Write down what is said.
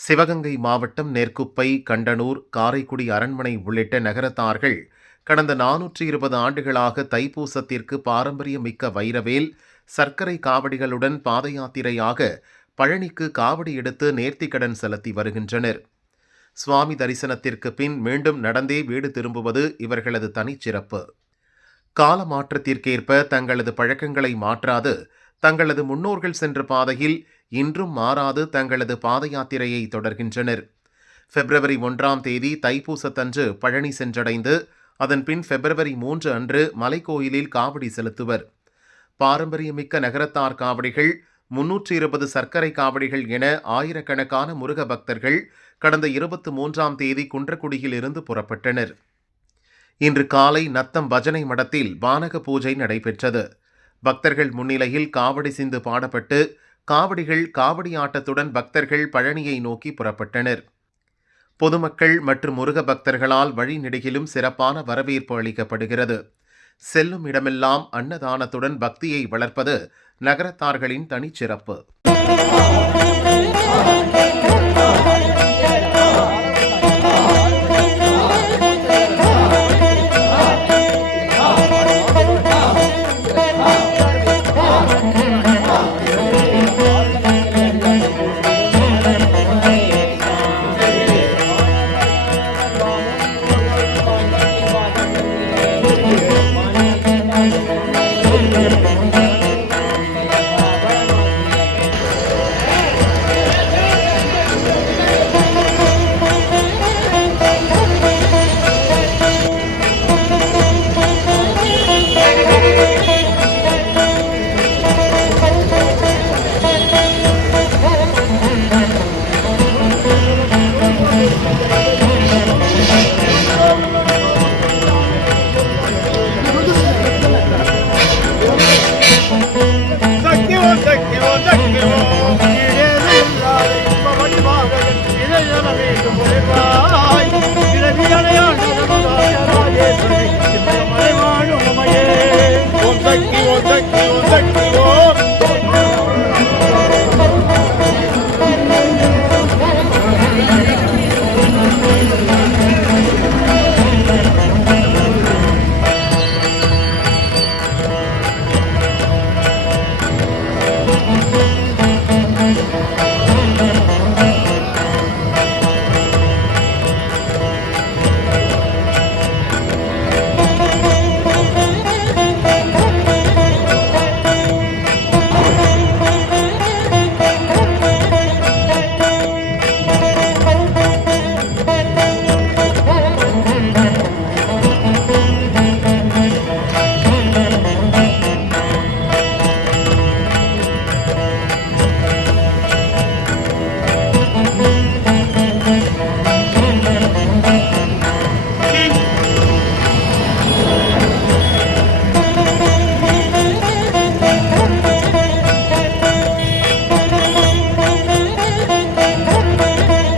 சிவகங்கை மாவட்டம் நெற்குப்பை, கண்டனூர், காரைக்குடி அரண்மனை உள்ளிட்ட நகரத்தார்கள் கடந்த 420 ஆண்டுகளாக தைப்பூசத்திற்கு பாரம்பரியமிக்க வைரவேல், சர்க்கரை காவடிகளுடன் பாத யாத்திரையாக பழனிக்கு காவடி எடுத்து நேர்த்திக்கடன் செலுத்தி வருகின்றனர். சுவாமி தரிசனத்திற்கு பின் மீண்டும் நடந்தே வீடு திரும்புவது இவர்களது தனிச்சிறப்பு. கால மாற்றத்திற்கேற்ப தங்களது பழக்கங்களை மாற்றாது, தங்களது முன்னோர்கள் சென்ற பாதையில் இன்றும் மாறாது தங்களது பாத யாத்திரையை தொடர்கின்றனர். பிப்ரவரி 1ஆம் தேதி தைப்பூசத்தன்று பழனி சென்றடைந்து அதன் பின் பிப்ரவரி 3 அன்று மலைக்கோயிலில் காவடி செலுத்துவர். பாரம்பரியமிக்க நகரத்தார் காவடிகள், 320 சர்க்கரை காவடிகள் என ஆயிரக்கணக்கான முருக பக்தர்கள் கடந்த 23ஆம் தேதி குன்றக்குடியில் இருந்து புறப்பட்டனர். இன்று காலை நத்தம் பஜனை மடத்தில் வானக பூஜை நடைபெற்றது. பக்தர்கள் முன்னிலையில் காவடி சிந்து பாடப்பட்டு காவடிகள் காவடி ஆட்டத்துடன் பக்தர்கள் பழனியை நோக்கி புறப்பட்டனர். பொதுமக்கள் மற்றும் முருக பக்தர்களால் வழிநெடுகிலும் சிறப்பான வரவேற்பு அளிக்கப்படுகிறது. செல்லும் இடமெல்லாம் அன்னதானத்துடன் பக்தியை வளர்ப்பது நகரத்தார்களின் தனிச்சிறப்பு.